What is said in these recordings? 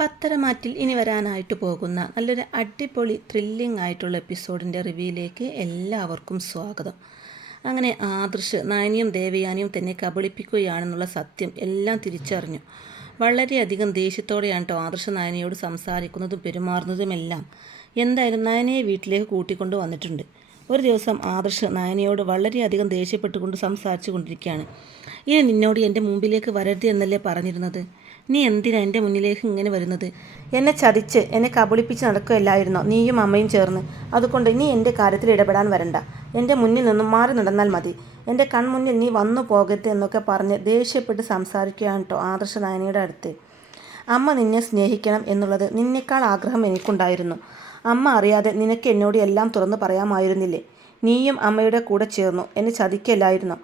പത്തരമാറ്റിൽ ഇനി വരാനായിട്ട് പോകുന്ന നല്ലൊരു അടിപൊളി ത്രില്ലിംഗ് ആയിട്ടുള്ള എപ്പിസോഡിന്റെ റിവ്യൂയിലേക്ക് എല്ലാവർക്കും സ്വാഗതം. അങ്ങനെ ആദർശ് നയനിയും ദേവയാനിയും തന്നെ കബളിപ്പിക്കുകയാണെന്നുള്ള സത്യം എല്ലാം തിരിച്ചറിഞ്ഞു. വളരെയധികം ദേഷ്യത്തോടെയാണ് കേട്ടോ ആദർശ നയനയോട് സംസാരിക്കുന്നതും പെരുമാറുന്നതുമെല്ലാം എന്തായാലും നയനയെ വീട്ടിലേക്ക് കൂട്ടിക്കൊണ്ട് വന്നിട്ടുണ്ട്. ഒരു ദിവസം ആദർശ് നയനയോട് വളരെയധികം ദേഷ്യപ്പെട്ടുകൊണ്ട് സംസാരിച്ചു കൊണ്ടിരിക്കുകയാണ്. ഇനി നിന്നോട് എന്റെ മുമ്പിലേക്ക് വരരുത് എന്നല്ലേ പറഞ്ഞിരുന്നത്? നീ എന്തിനാ എന്റെ മുന്നിലേക്ക് ഇങ്ങനെ വരുന്നത്? എന്നെ ചതിച്ച് എന്നെ കബളിപ്പിച്ച് നടക്കുകയല്ലായിരുന്നോ? നീയും അമ്മയും ചേർന്ന്. അതുകൊണ്ട് നീ എന്റെ കാര്യത്തിൽ ഇടപെടാൻ വരണ്ട. എന്റെ മുന്നിൽ നിന്നും മാറി നടന്നാൽ മതി. എന്റെ കൺമുന്നിൽ നീ വന്നു പോകരുത് എന്നൊക്കെ പറഞ്ഞ് ദേഷ്യപ്പെട്ട് സംസാരിക്കുകയാണ് കേട്ടോ ആദർശ നായനയുടെ അടുത്ത്. അമ്മ നിന്നെ സ്നേഹിക്കണം എന്നുള്ളത് നിന്നേക്കാൾ ആഗ്രഹം എനിക്കുണ്ടായിരുന്നു. അമ്മ അറിയാതെ നിനക്ക് എന്നോട് എല്ലാം തുറന്നു പറയാമായിരുന്നില്ലേ? നീയും അമ്മയുടെ കൂടെ ചേർന്നു. എന്നെ ചതിക്കല്ലായിരുന്നോ?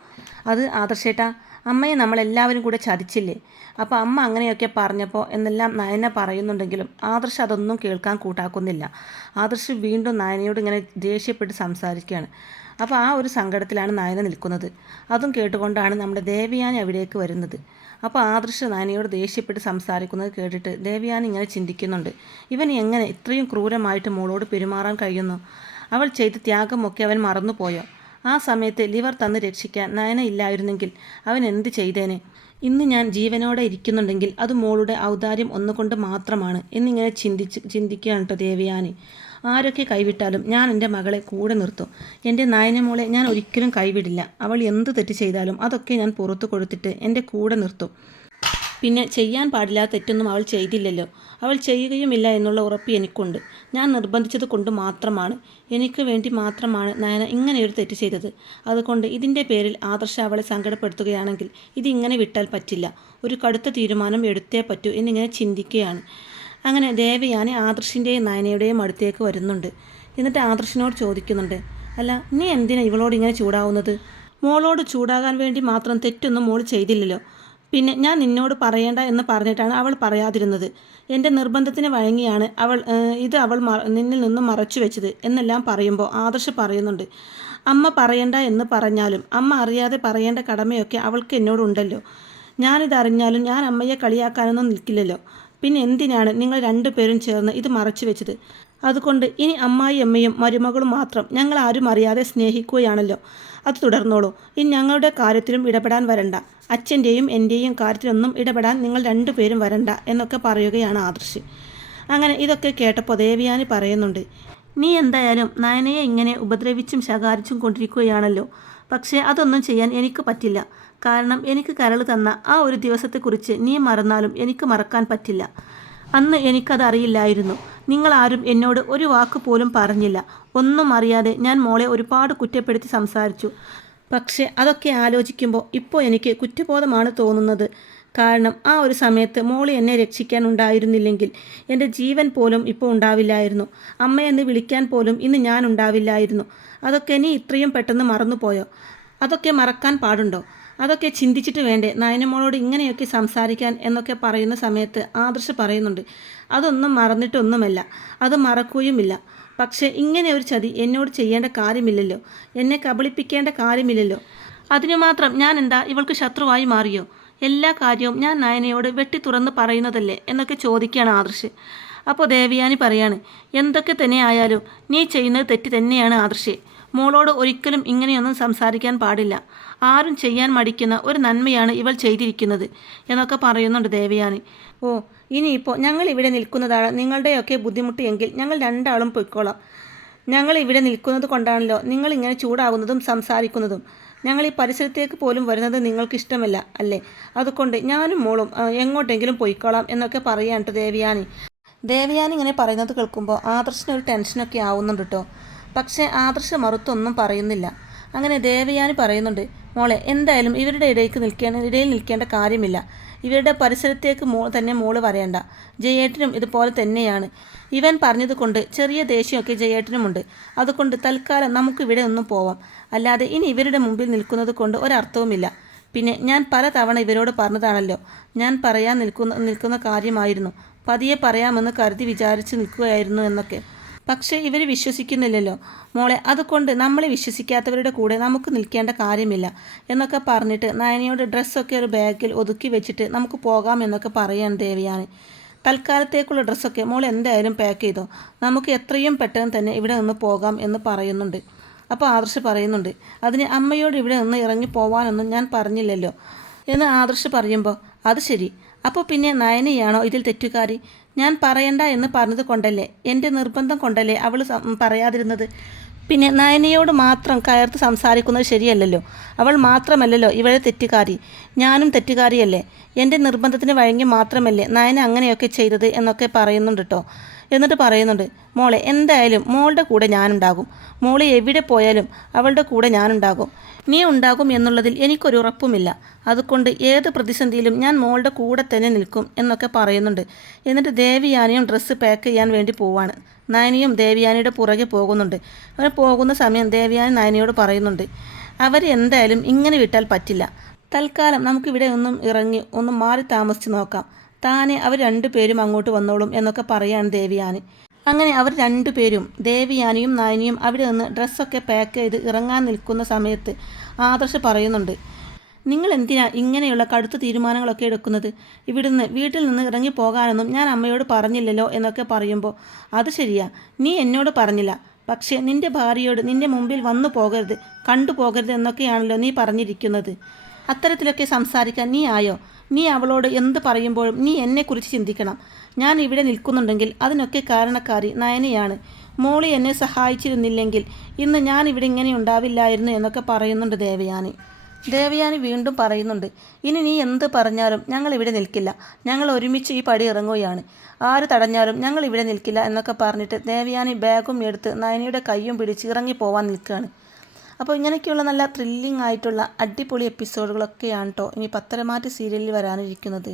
അത് ആദർശേട്ടാ അമ്മയെ നമ്മളെല്ലാവരും കൂടെ ചതിച്ചില്ലേ? അപ്പോൾ അമ്മ അങ്ങനെയൊക്കെ പറഞ്ഞപ്പോൾ എന്നെല്ലാം നയന പറയുന്നുണ്ടെങ്കിലും ആദർശ് അതൊന്നും കേൾക്കാൻ കൂട്ടാക്കുന്നില്ല. ആദർശ് വീണ്ടും നയനയോട് ഇങ്ങനെ ദേഷ്യപ്പെട്ട് സംസാരിക്കുകയാണ്. അപ്പോൾ ആ ഒരു സങ്കടത്തിലാണ് നയന നിൽക്കുന്നത്. അതും കേട്ടുകൊണ്ടാണ് നമ്മുടെ ദേവയാനി അവിടേക്ക് വരുന്നത്. അപ്പോൾ ആദർശ് നയനയോട് ദേഷ്യപ്പെട്ട് സംസാരിക്കുന്നത് കേട്ടിട്ട് ദേവയാനി ഇങ്ങനെ ചിന്തിക്കുന്നുണ്ട്. ഇവൻ എങ്ങനെ ഇത്രയും ക്രൂരമായിട്ട് മോളോട് പെരുമാറാൻ കഴിയുന്നു? അവൾ ചെയ്ത ത്യാഗമൊക്കെ അവൻ മറന്നുപോയോ? ആ സമയത്ത് ലിവർ തന്ന് രക്ഷിക്കാൻ നയന ഇല്ലായിരുന്നെങ്കിൽ അവൻ എന്ത് ചെയ്തേനെ? ഇന്ന് ഞാൻ ജീവനോടെ ഇരിക്കുന്നുണ്ടെങ്കിൽ അത് മോളുടെ ഔദാര്യം ഒന്നുകൊണ്ട് മാത്രമാണ് എന്നിങ്ങനെ ചിന്തിച്ച് ചിന്തിക്കുകയാണ് കേട്ടോ ദേവയാനി. ആരൊക്കെ കൈവിട്ടാലും ഞാൻ എന്റെ മകളെ കൂടെ നിർത്തും. എന്റെ നയനമോളെ ഞാൻ ഒരിക്കലും കൈവിടില്ല. അവൾ എന്ത് തെറ്റ് ചെയ്താലും അതൊക്കെ ഞാൻ പുറത്തു കൊടുത്തിട്ട് എന്റെ കൂടെ നിർത്തും. പിന്നെ ചെയ്യാൻ പാടില്ലാത്ത തെറ്റൊന്നും അവൾ ചെയ്തില്ലല്ലോ. അവൾ ചെയ്യുകയുമില്ല എന്നുള്ള ഉറപ്പ് എനിക്കുണ്ട്. ഞാൻ നിർബന്ധിച്ചത് കൊണ്ട് മാത്രമാണ്. എനിക്ക് വേണ്ടി മാത്രമാണ് നയന ഇങ്ങനെയൊരു തെറ്റ് ചെയ്തത്. അതുകൊണ്ട് ഇതിന്റെ പേരിൽ ആദർശ അവളെ സങ്കടപ്പെടുത്തുകയാണെങ്കിൽ ഇതിങ്ങനെ വിട്ടാൽ പറ്റില്ല. ഒരു കടുത്ത തീരുമാനം എടുത്തേ പറ്റൂ എന്നിങ്ങനെ ചിന്തിക്കുകയാണ്. അങ്ങനെ ദേവയാനി ആദർശിന്റെയും നയനയുടെയും അടുത്തേക്ക് വരുന്നുണ്ട്. എന്നിട്ട് ആദർശിനോട് ചോദിക്കുന്നുണ്ട്. അല്ല നീ എന്തിനാ ഇവളോട് ഇങ്ങനെ ചൂടാവുന്നത്? മോളോട് ചൂടാകാൻ വേണ്ടി മാത്രം തെറ്റൊന്നും മോൾ ചെയ്തില്ലല്ലോ. പിന്നെ ഞാൻ നിന്നോട് പറയേണ്ട എന്ന് പറഞ്ഞിട്ടാണ് അവൾ പറയാതിരുന്നത്. എന്റെ നിർബന്ധത്തിന് വഴങ്ങിയാണ് അവൾ ഇത് അവൾ നിന്നിൽ നിന്നും മറച്ചു വെച്ചത് എന്നെല്ലാം പറയുമ്പോൾ ആദർശ് പറയുന്നുണ്ട്. അമ്മ പറയണ്ട എന്ന് പറഞ്ഞാലും അമ്മ അറിയാതെ പറയേണ്ട കടമയൊക്കെ അവൾക്ക് എന്നോടുണ്ടല്ലോ. ഞാനിതറിഞ്ഞാലും ഞാൻ അമ്മയെ കളിയാക്കാനൊന്നും നിൽക്കില്ലല്ലോ. പിന്നെ എന്തിനാണ് നിങ്ങൾ രണ്ടുപേരും ചേർന്ന് ഇത് മറച്ചു വെച്ചത്? അതുകൊണ്ട് ഇനി അമ്മായി അമ്മയും മരുമകളും മാത്രം ഞങ്ങൾ ആരും അറിയാതെ സ്നേഹിക്കുകയാണല്ലോ. അത് തുടർന്നോളൂ. ഇനി ഞങ്ങളുടെ കാര്യത്തിലും ഇടപെടാൻ വരണ്ട. അച്ഛന്റെയും എന്റെയും കാര്യത്തിലൊന്നും ഇടപെടാൻ നിങ്ങൾ രണ്ടുപേരും വരണ്ട എന്നൊക്കെ പറയുകയാണ് ആദർശ്. അങ്ങനെ ഇതൊക്കെ കേട്ടപ്പോൾ ദേവിയാനി പറയുന്നുണ്ട് നീ എന്തായാലും നയനയെ ഇങ്ങനെ ഉപദ്രവിച്ചും ശകാരിച്ചും കൊണ്ടിരിക്കുകയാണല്ലോ. പക്ഷേ അതൊന്നും ചെയ്യാൻ എനിക്ക് പറ്റില്ല. കാരണം എനിക്ക് കരൾ തന്ന ആ ഒരു ദിവസത്തെക്കുറിച്ച് നീ മറന്നാലും എനിക്ക് മറക്കാൻ പറ്റില്ല. അന്ന് എനിക്കത് അറിയില്ലായിരുന്നു. നിങ്ങളാരും എന്നോട് ഒരു വാക്ക് പോലും പറഞ്ഞില്ല. ഒന്നും അറിയാതെ ഞാൻ മോളെ ഒരുപാട് കുറ്റപ്പെടുത്തി സംസാരിച്ചു. പക്ഷേ അതൊക്കെ ആലോചിക്കുമ്പോൾ ഇപ്പോൾ എനിക്ക് കുറ്റബോധമാണ് തോന്നുന്നത്. കാരണം ആ ഒരു സമയത്ത് മോളി എന്നെ രക്ഷിക്കാൻ ഉണ്ടായിരുന്നില്ലെങ്കിൽ എന്റെ ജീവൻ പോലും ഇപ്പോൾ ഉണ്ടാവില്ലായിരുന്നു. അമ്മയെന്ന് വിളിക്കാൻ പോലും ഇന്ന് ഞാൻ ഉണ്ടാവില്ലായിരുന്നു. അതൊക്കെ ഇനി ഇത്രയും പെട്ടെന്ന് മറന്നുപോയോ? അതൊക്കെ മറക്കാൻ പാടുണ്ടോ? അതൊക്കെ ചിന്തിച്ചിട്ട് വേണ്ടേ? നയനമോളോട് ഇങ്ങനെയൊക്കെ സംസാരിക്കാൻ എന്നൊക്കെ പറയുന്ന സമയത്ത് ആദർശ് പറയുന്നുണ്ട്. അതൊന്നും മറന്നിട്ടൊന്നുമല്ല. അത് മറക്കുകയുമില്ല. പക്ഷേ ഇങ്ങനെ ഒരു ചതി എന്നോട് ചെയ്യേണ്ട കാര്യമില്ലല്ലോ. എന്നെ കബളിപ്പിക്കേണ്ട കാര്യമില്ലല്ലോ. അതിനു മാത്രം ഞാൻ എന്താ ഇവൾക്ക് ശത്രുവായി മാറിയോ? എല്ലാ കാര്യവും ഞാൻ നയനയോട് വെട്ടി തുറന്ന് പറയുന്നതല്ലേ എന്നൊക്കെ ചോദിക്കുകയാണ് ആദർശ്. അപ്പോൾ ദേവിയാനി പറയാണ് എന്തൊക്കെ തന്നെ ആയാലും നീ ചെയ്യുന്നത് തെറ്റ് തന്നെയാണ് ആദർശേ. മോളോട് ഒരിക്കലും ഇങ്ങനെയൊന്നും സംസാരിക്കാൻ പാടില്ല. ആരും ചെയ്യാൻ മടിക്കുന്ന ഒരു നന്മയാണ് ഇവൾ ചെയ്തിരിക്കുന്നത് എന്നൊക്കെ പറയുന്നുണ്ട് ദേവയാനി. ഓ ഇനിയിപ്പോൾ ഞങ്ങൾ ഇവിടെ നിൽക്കുന്നതാണ് നിങ്ങളുടെയൊക്കെ ബുദ്ധിമുട്ട് എങ്കിൽ ഞങ്ങൾ രണ്ടാളും പൊയ്ക്കോളാം. ഞങ്ങൾ ഇവിടെ നിൽക്കുന്നത് കൊണ്ടാണല്ലോ നിങ്ങൾ ഇങ്ങനെ ചൂടാകുന്നതും സംസാരിക്കുന്നതും. ഞങ്ങൾ ഈ പരിസരത്തേക്ക് പോലും വരുന്നത് നിങ്ങൾക്ക് ഇഷ്ടമല്ല അല്ലേ? അതുകൊണ്ട് ഞാനും മോളും എങ്ങോട്ടെങ്കിലും പൊയ്ക്കോളാം എന്നൊക്കെ പറയാനിട്ട് ദേവയാനി. ദേവയാനി ഇങ്ങനെ പറയുന്നത് കേൾക്കുമ്പോൾ ആദർശിനൊരു ടെൻഷനൊക്കെ ആവുന്നുണ്ട് കേട്ടോ പക്ഷേ ആദർശ മറുത്തൊന്നും പറയുന്നില്ല. അങ്ങനെ ദേവയാനി പറയുന്നുണ്ട് മോളെ എന്തായാലും ഇവരുടെ ഇടയ്ക്ക് നിൽക്കേണ്ട ഇടയിൽ നിൽക്കേണ്ട കാര്യമില്ല. ഇവരുടെ പരിസരത്തേക്ക് മോ തന്നെ മോൾ വരേണ്ട. ജയേട്ടനും ഇതുപോലെ തന്നെയാണ്. ഇവൻ പറഞ്ഞതുകൊണ്ട് ചെറിയ ദേഷ്യമൊക്കെ ജയേട്ടനുമുണ്ട്. അതുകൊണ്ട് തൽക്കാലം നമുക്കിവിടെ ഒന്നും പോവാം. അല്ലാതെ ഇനി ഇവരുടെ മുമ്പിൽ നിൽക്കുന്നത് കൊണ്ട് ഒരർത്ഥവുമില്ല. പിന്നെ ഞാൻ പല തവണ ഇവരോട് പറഞ്ഞതാണല്ലോ. ഞാൻ പറയാൻ നിൽക്കുന്ന നിൽക്കുന്ന കാര്യമായിരുന്നു. പതിയെ പറയാമെന്ന് കരുതി വിചാരിച്ച് നിൽക്കുകയായിരുന്നു എന്നൊക്കെ. പക്ഷേ ഇവർ വിശ്വസിക്കുന്നില്ലല്ലോ. മോളെ അതുകൊണ്ട് നമ്മളെ വിശ്വസിക്കാത്തവരുടെ കൂടെ നമുക്ക് നിൽക്കേണ്ട കാര്യമില്ല എന്നൊക്കെ പറഞ്ഞിട്ട് നയനയോട് ഡ്രസ്സൊക്കെ ഒരു ബാഗിൽ ഒതുക്കി വെച്ചിട്ട് നമുക്ക് പോകാം എന്നൊക്കെ പറയാൻ ദേവിയാണ് തൽക്കാലത്തേക്കുള്ള ഡ്രസ്സൊക്കെ മോൾ എന്തായാലും പാക്ക് ചെയ്തോ. നമുക്ക് എത്രയും പെട്ടെന്ന് തന്നെ ഇവിടെ നിന്ന് പോകാം എന്ന് പറയുന്നുണ്ട്. അപ്പോൾ ആദർശ് പറയുന്നുണ്ട് അതിന് അമ്മയോട് ഇവിടെ നിന്ന് ഇറങ്ങി പോവാനൊന്നും ഞാൻ പറഞ്ഞില്ലല്ലോ എന്ന് ആദർശ് പറയുമ്പോൾ അത് ശരി. അപ്പോൾ പിന്നെ നയനയാണോ ഇതിൽ തെറ്റുകാരി? ഞാൻ പറയണ്ട എന്ന് പറഞ്ഞത് കൊണ്ടല്ലേ? എന്റെ നിർബന്ധം കൊണ്ടല്ലേ അവൾ പറയാതിരുന്നത്? പിന്നെ നയനയോട് മാത്രം കയർത്ത് സംസാരിക്കുന്നത് ശരിയല്ലല്ലോ. അവൾ മാത്രമല്ലല്ലോ ഇവളെ തെറ്റുകാരി. ഞാനും തെറ്റുകാരിയല്ലേ? എന്റെ നിർബന്ധത്തിന് വഴങ്ങി മാത്രമല്ലേ നയന അങ്ങനെയൊക്കെ ചെയ്തത് എന്നൊക്കെ പറയുന്നുണ്ട് കേട്ടോ എന്നിട്ട് പറയുന്നുണ്ട് മോളെ എന്തായാലും മോളുടെ കൂടെ ഞാനുണ്ടാകും. മോളെ എവിടെ പോയാലും അവളുടെ കൂടെ ഞാനുണ്ടാകും. നീ ഉണ്ടാകും എന്നുള്ളതിൽ എനിക്കൊരു ഉറപ്പുമില്ല. അതുകൊണ്ട് ഏത് പ്രതിസന്ധിയിലും ഞാൻ മോളുടെ കൂടെ തന്നെ നിൽക്കും എന്നൊക്കെ പറയുന്നുണ്ട്. എന്നിട്ട് ദേവിയാനിയും ഡ്രസ്സ് പാക്ക് ചെയ്യാൻ വേണ്ടി പോവാണ്. നയനിയും ദേവിയാനിയുടെ പുറകെ പോകുന്നുണ്ട്. അവർ പോകുന്ന സമയം ദേവിയാനി നയനിയോട് പറയുന്നുണ്ട് അവർ എന്തായാലും ഇങ്ങനെ വിട്ടാൽ പറ്റില്ല. തൽക്കാലം നമുക്കിവിടെ ഒന്നും ഇറങ്ങി ഒന്ന് മാറി താമസിച്ച് നോക്കാം. താനെ അവർ രണ്ടുപേരും അങ്ങോട്ട് വന്നോളും എന്നൊക്കെ പറയാണ് ദേവിയാനി. അങ്ങനെ അവർ രണ്ടുപേരും ദേവിയാനിയും നായനിയും അവിടെ നിന്ന് ഡ്രസ്സൊക്കെ പാക്ക് ചെയ്ത് ഇറങ്ങാൻ നിൽക്കുന്ന സമയത്ത് ആദർശ് പറയുന്നുണ്ട് നിങ്ങൾ എന്തിനാ ഇങ്ങനെയുള്ള കടുത്ത തീരുമാനങ്ങളൊക്കെ എടുക്കുന്നത്? ഇവിടുന്ന് വീട്ടിൽ നിന്ന് ഇറങ്ങി പോകാനൊന്നും ഞാൻ അമ്മയോട് പറഞ്ഞില്ലല്ലോ എന്നൊക്കെ പറയുമ്പോൾ അത് ശരിയാ നീ എന്നോട് പറഞ്ഞില്ല. പക്ഷേ നിന്റെ ഭാര്യയോട് നിന്റെ മുമ്പിൽ വന്നു പോകരുത് കണ്ടു പോകരുത് എന്നൊക്കെയാണല്ലോ നീ പറഞ്ഞിരിക്കുന്നത്. അത്തരത്തിലൊക്കെ സംസാരിക്കാൻ നീ ആയോ? നീ അവളോട് എന്ത് പറയുമ്പോഴും നീ എന്നെക്കുറിച്ച് ചിന്തിക്കണം. ഞാൻ ഇവിടെ നിൽക്കുന്നുണ്ടെങ്കിൽ അതിനൊക്കെ കാരണക്കാരി നയനയാണ്. മോളി എന്നെ സഹായിച്ചിരുന്നില്ലെങ്കിൽ ഇന്ന് ഞാൻ ഇവിടെ ഇങ്ങനെ ഉണ്ടാവില്ലായിരുന്നു എന്നൊക്കെ പറയുന്നുണ്ട് ദേവയാനി. ദേവയാനി വീണ്ടും പറയുന്നുണ്ട് ഇനി നീ എന്ത് പറഞ്ഞാലും ഞങ്ങൾ ഇവിടെ നിൽക്കില്ല. ഞങ്ങൾ ഒരുമിച്ച് ഈ പടി ഇറങ്ങുകയാണ്. ആര് തടഞ്ഞാലും ഞങ്ങൾ ഇവിടെ നിൽക്കില്ല എന്നൊക്കെ പറഞ്ഞിട്ട് ദേവയാനി ബാഗും എടുത്ത് നയനയുടെ കൈയും പിടിച്ച് ഇറങ്ങി പോവാൻ നിൽക്കുകയാണ്. അപ്പോൾ ഇങ്ങനെയൊക്കെയുള്ള നല്ല ത്രില്ലിംഗ് ആയിട്ടുള്ള അടിപൊളി എപ്പിസോഡുകളൊക്കെയാണ് കേട്ടോ ഇനി പത്തരമാറ്റ് സീരിയലിൽ വരാനിരിക്കുന്നത്.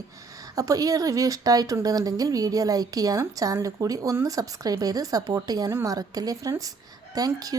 അപ്പോൾ ഈ റിവ്യൂ ഇഷ്ടമായിട്ടുണ്ടെന്നുണ്ടെങ്കിൽ വീഡിയോ ലൈക്ക് ചെയ്യാനും ചാനൽ കൂടി ഒന്ന് സബ്സ്ക്രൈബ് ചെയ്ത് സപ്പോർട്ട് ചെയ്യാനും മറക്കല്ലേ ഫ്രണ്ട്സ് താങ്ക്